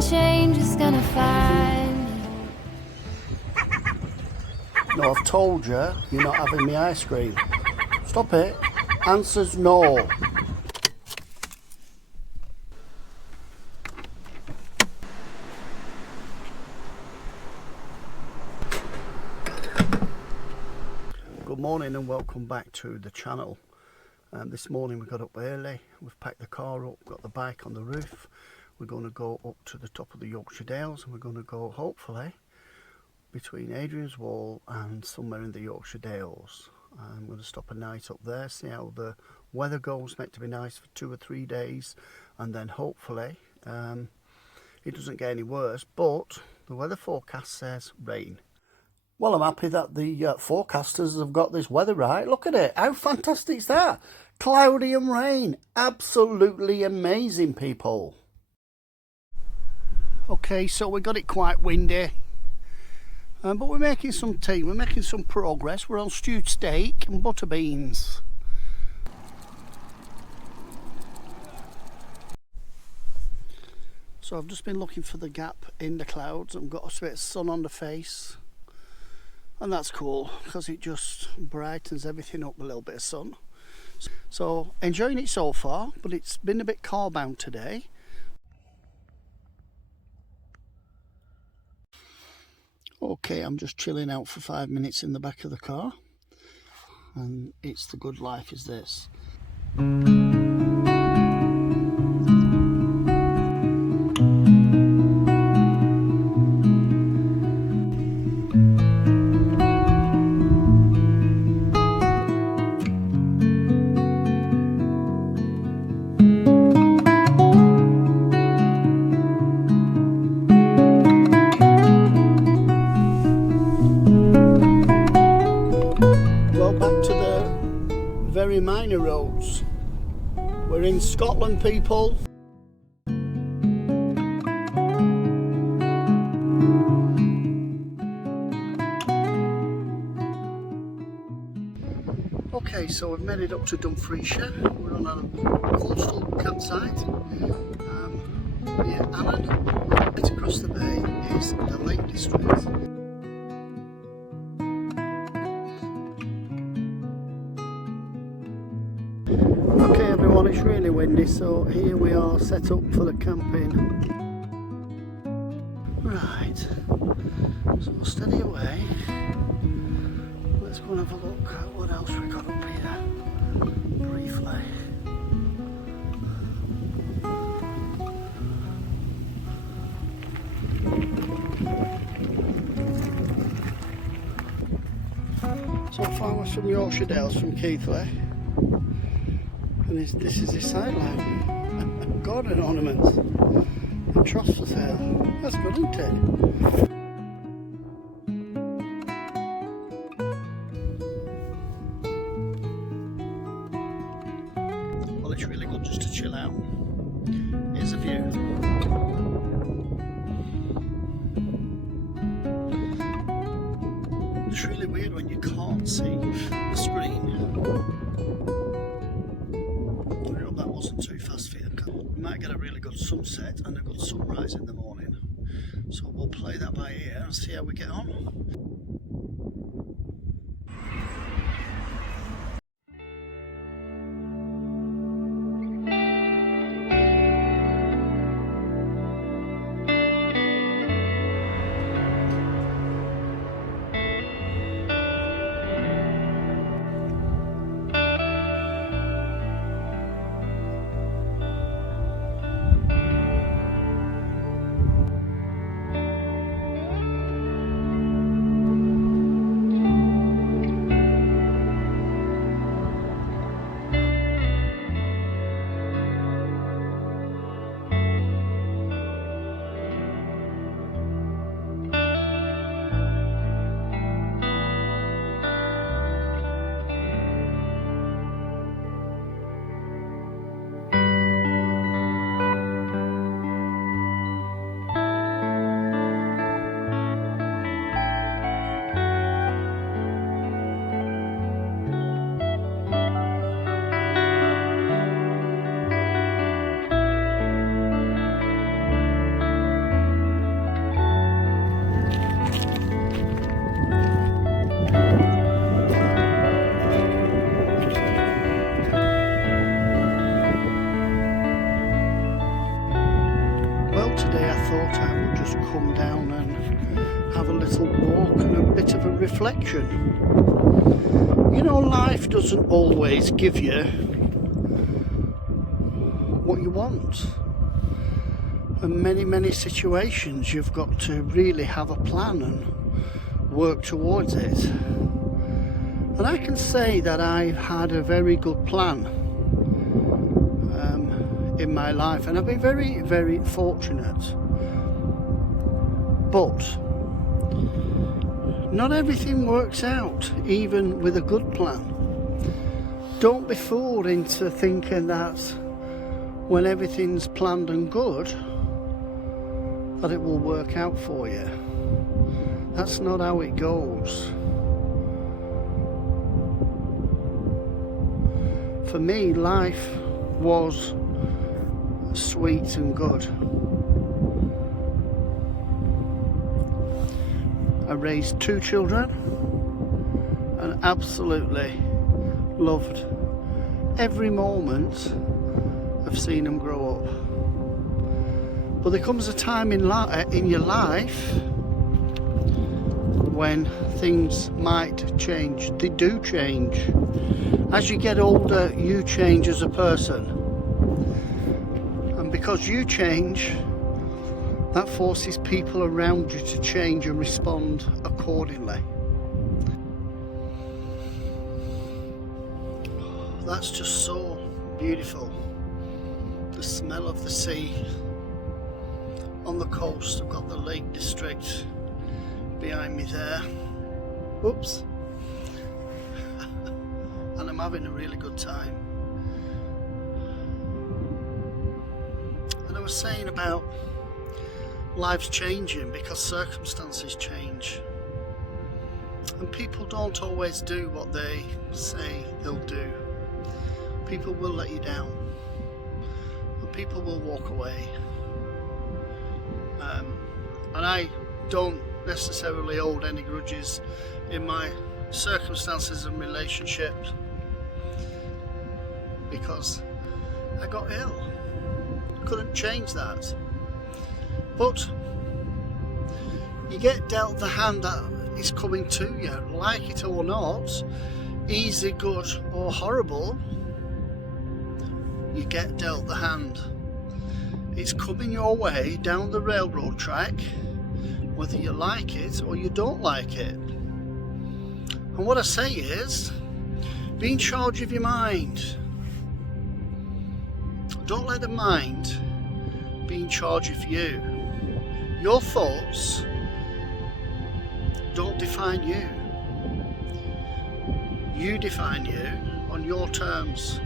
change is gonna find me. No, I've told you, you're not having me ice cream. Stop it. Answer's no. Good morning and welcome back to the channel. This morning we got up early, we've packed the car up, got the bike on the roof. We're going to go up to the top of the Yorkshire Dales and we're going to go hopefully between Adrian's Wall and somewhere in the Yorkshire Dales. I'm going to stop a night up there, see how the weather goes. Meant to be nice for 2 or 3 days, and then hopefully it doesn't get any worse, but the weather forecast says rain. Well, I'm happy that the forecasters have got this weather right. Look at it, how fantastic is that? Cloudy and rain, absolutely amazing, people. Okay, so we got it quite windy. But we're making some tea, we're making some progress. We're on stewed steak and butter beans. So I've just been looking for the gap in the clouds and got a bit of sun on the face. And that's cool because it just brightens everything up with a little bit of sun. So enjoying it so far, but it's been a bit car bound today. Okay, I'm just chilling out for 5 minutes in the back of the car, and it's the good life is this. Very minor roads. We're in Scotland, people. Okay, so we've made it up to Dumfriesshire. We're on a coastal campsite near Annan. Right across the bay is the Lake District. Okay everyone, it's really windy, so here we are set up for the camping. Right, so we'll steady away. Let's go and have a look at what else we got up here, briefly. So farmers from Yorkshire Dales, from Keighley. And this is the sideline. Garden ornaments and troughs for sale. That's good, isn't it? Well, it's really good just to chill out. Here's a view. It's really weird when you can't see the screen. Wasn't too fast for you. We might get a really good sunset and a good sunrise in the morning, so we'll play that by ear and see how we get on. today I thought I would just come down and have a little walk and a bit of a reflection. You know, life doesn't always give you what you want. In many situations you've got to really have a plan and work towards it. And I can say that I've had a very good plan in my life, and I've been very fortunate. But not everything works out, even with a good plan. Don't be fooled into thinking that when everything's planned and good, that it will work out for you. That's not how it goes. For me, life was sweet and good. I raised 2 children and absolutely loved every moment of seeing them grow up. But there comes a time in your life when things might change. They do change. As you get older, you change as a person. And because you change, that forces people around you to change and respond accordingly. That's just so beautiful. The smell of the sea. On the coast, I've got the Lake District behind me there. Oops. And I'm having a really good time. And I was saying about life's changing because circumstances change. And people don't always do what they say they'll do. People will let you down. And people will walk away. And I don't necessarily hold any grudges in my circumstances and relationships, because I got ill. Couldn't change that. But you get dealt the hand that is coming to you, like it or not, easy, good or horrible, you get dealt the hand. It's coming your way down the railroad track, whether you like it or you don't like it. And what I say is, be in charge of your mind. Don't let the mind be in charge of you. Your thoughts don't define you. You define you on your terms.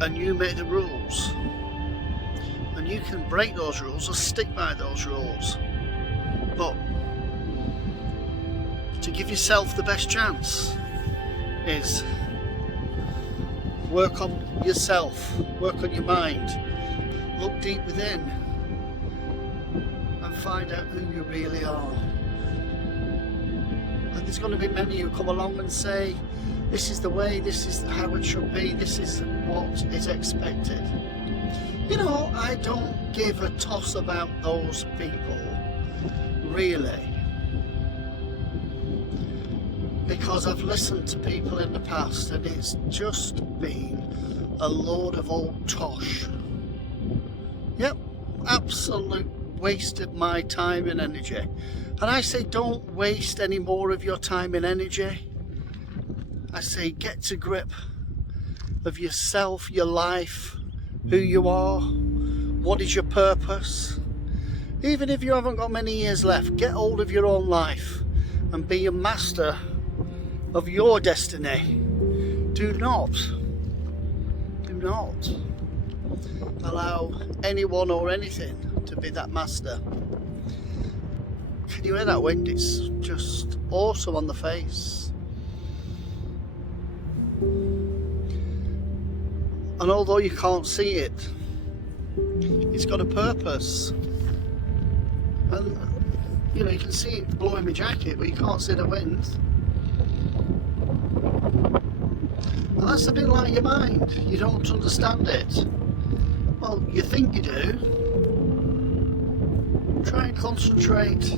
And you make the rules. And you can break those rules or stick by those rules. But to give yourself the best chance is work on yourself, work on your mind, look deep within and find out who you really are. And there's going to be many who come along and say, this is the way, this is how it should be, this is what is expected. You know, I don't give a toss about those people, really. Because I've listened to people in the past and it's just been a load of old tosh. Yep, absolute waste of my time and energy. And I say don't waste any more of your time and energy. I say get to grip of yourself, your life, who you are, what is your purpose. Even if you haven't got many years left, get hold of your own life and be a master of your destiny. Do not allow anyone or anything to be that master. Can you hear that wind? It's just awesome on the face. And although you can't see it, it's got a purpose. And you know, you can see it blowing my jacket, but you can't see the wind. And that's a bit like your mind. You don't understand it. Well, you think you do, Try and concentrate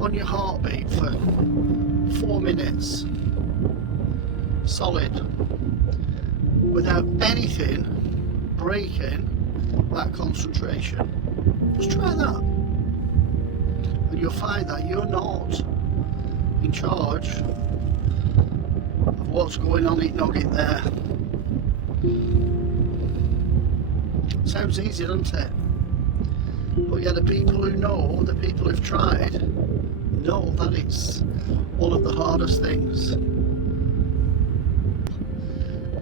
on your heartbeat for 4 minutes, solid, without anything breaking that concentration. Just try that, and you'll find that you're not in charge of what's going on in Nugget there. Sounds easy, doesn't it? But yeah, the people who know, the people who've tried, know that it's one of the hardest things.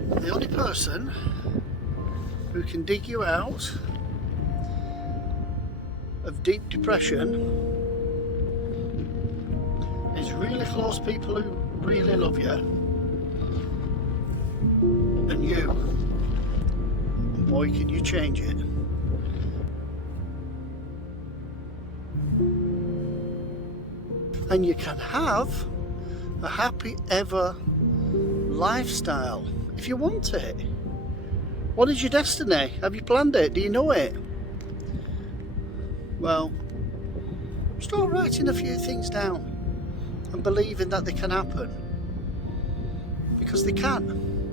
The only person who can dig you out of deep depression is really close people who really love you, and you. And boy, can you change it. And you can have a happy ever lifestyle if you want it. What is your destiny? Have you planned it? Do you know it? Well, start writing a few things down and believing that they can happen, because they can,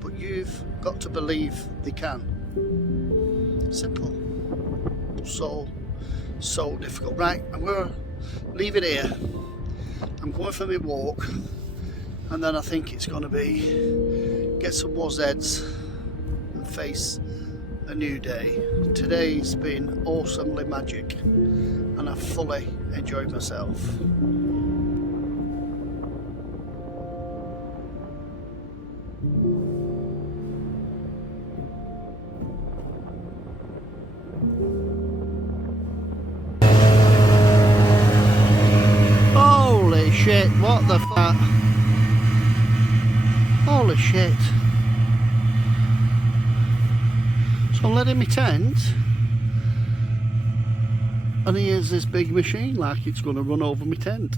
but you've got to believe they can. Simple. So difficult. Right, I'm going to leave it here. I'm going for my walk, and then I think it's going to be get some woz-heads and face a new day. Today's been awesomely magic, and I've fully enjoyed myself. Holy shit, what the fuck? Holy shit. So I'm letting my tent, and here's this big machine like it's going to run over my tent.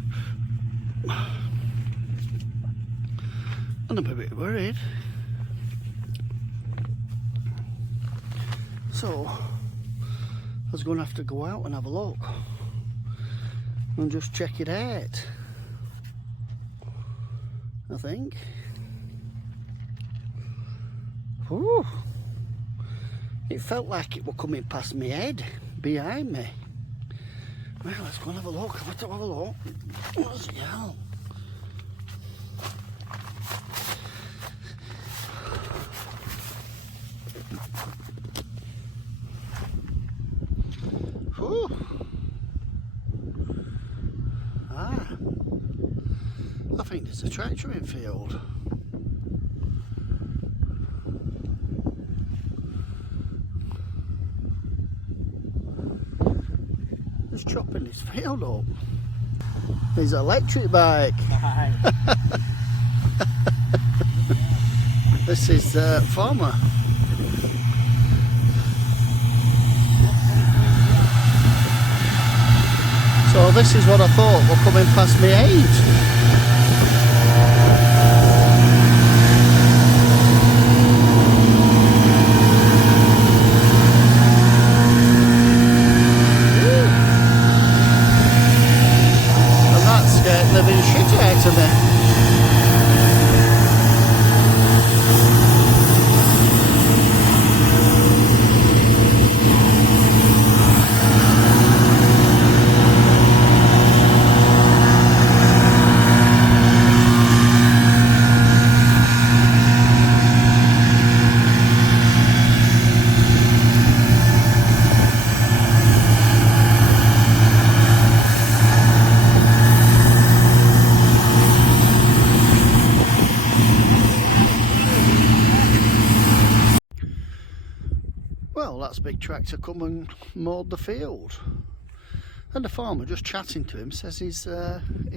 And I'm a bit worried. So I was going to have to go out and have a look and just check it out, I think. Ooh. It felt like it were coming past my head, behind me. Well, let's go and have a look. Have a look. What's the hell? Ooh. I think there's a tractor in field. He's chopping his field up. He's an electric bike. This is farmer. So this is what I thought were coming past my age. Living shit out of me. Well, that's a big tractor come and mowed the field, and the farmer, just chatting to him, says he's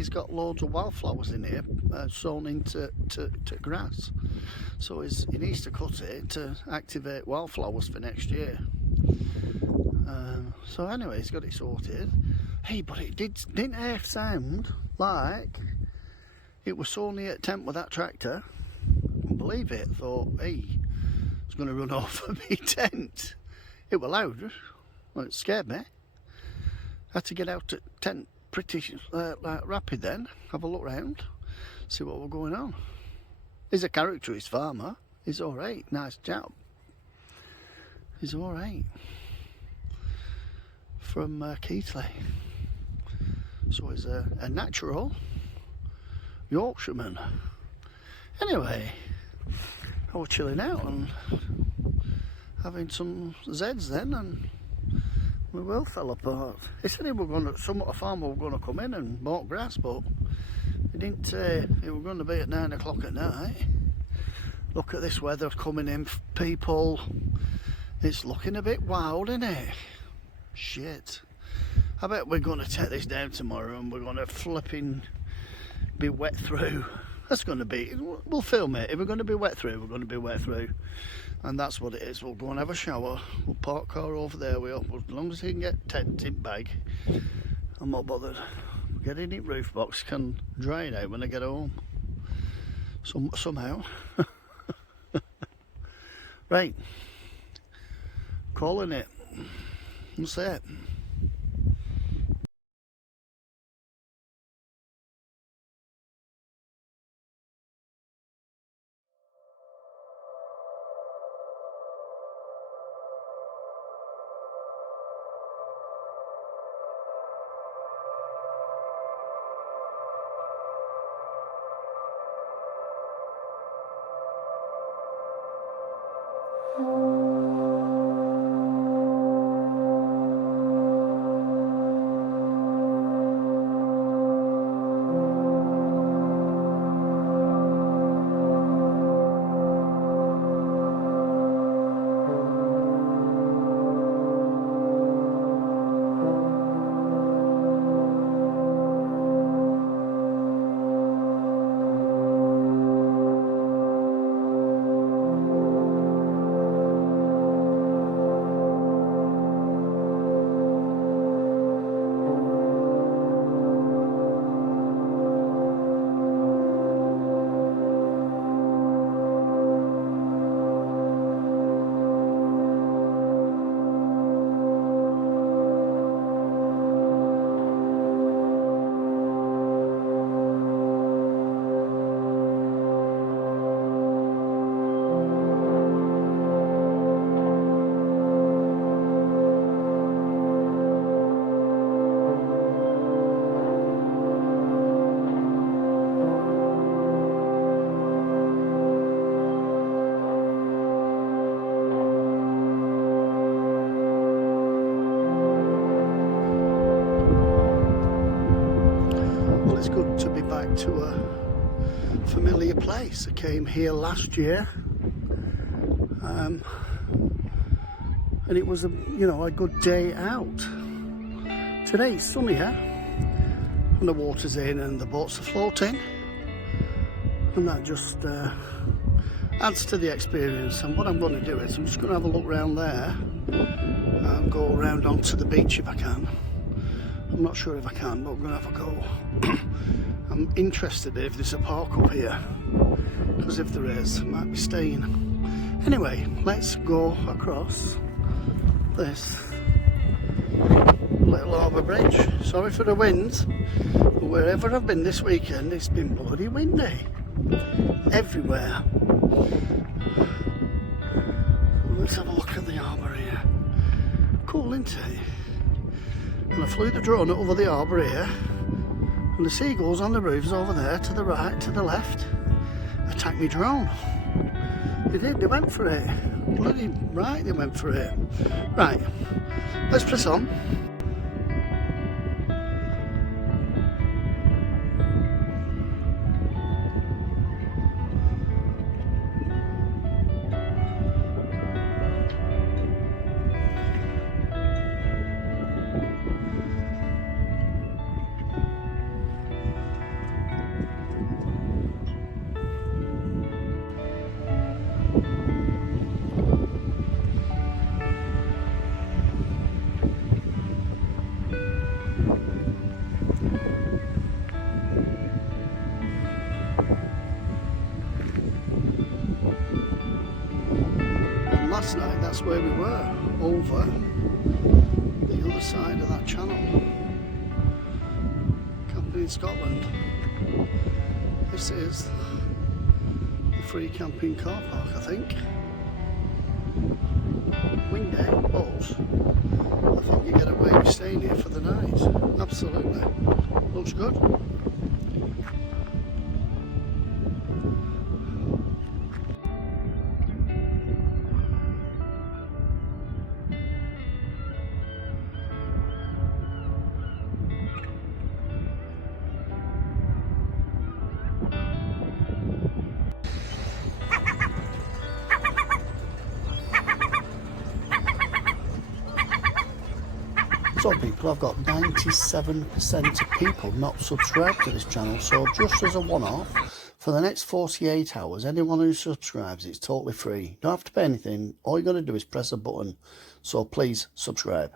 got loads of wildflowers in here sown into grass, so he needs to cut it to activate wildflowers for next year. So anyway, he's got it sorted. Hey, but it didn't half sound like it was so near at temp with that tractor. Couldn't believe it. Thought, hey, going to run off of my tent. It was loud. Well, it scared me. Had to get out at 10 pretty like rapid then, have a look round, see what was going on. He's a character, he's farmer, he's alright, nice chap. He's alright. From Keighley. So he's a natural Yorkshireman. Anyway, I was chilling out and having some Zeds then, and my world fell apart. He said he were going to, a farmer were going to come in and mow grass, but he didn't say it was going to be at 9 o'clock at night. Look at this weather coming in, people. It's looking a bit wild, isn't it? Shit. I bet we're going to take this down tomorrow and we're going to flipping be wet through. That's going to be, we'll film it. If we're going to be wet through, we're going to be wet through. And that's what it is. We'll go and have a shower. We'll park car over there. As long as he can get tent in bag, I'm not bothered. Getting it roof box can dry it out when I get home. Somehow. Right. Calling it. That's it. It's good to be back to a familiar place. I came here last year, and it was a good day out. Today's sunny here, and the water's in and the boats are floating, and that just adds to the experience. And what I'm going to do is I'm just going to have a look around there and go around onto the beach if I can. I'm not sure if I can, but I'm going to have a go. I'm interested if there's a park up here, because if there is, I might be staying. Anyway, let's go across this little harbour bridge. Sorry for the wind, but wherever I've been this weekend, it's been bloody windy. Everywhere. Let's have a look at the harbour here. Cool, isn't it? And I flew the drone over the harbour here, and the seagulls on the roofs over there, to the right, to the left, attacked me drone. They did, they went for it. Bloody right, they went for it. Right, let's press on. Last night, that's where we were, over the other side of that channel. in Scotland. This is the free camping car park, I think. Wingate, but I think you get away with staying here for the night. Absolutely. Looks good. So people, I've got 97% of people not subscribed to this channel, so just as a one-off, for the next 48 hours, anyone who subscribes, it's totally free. You don't have to pay anything, all you got to do is press a button, so please subscribe.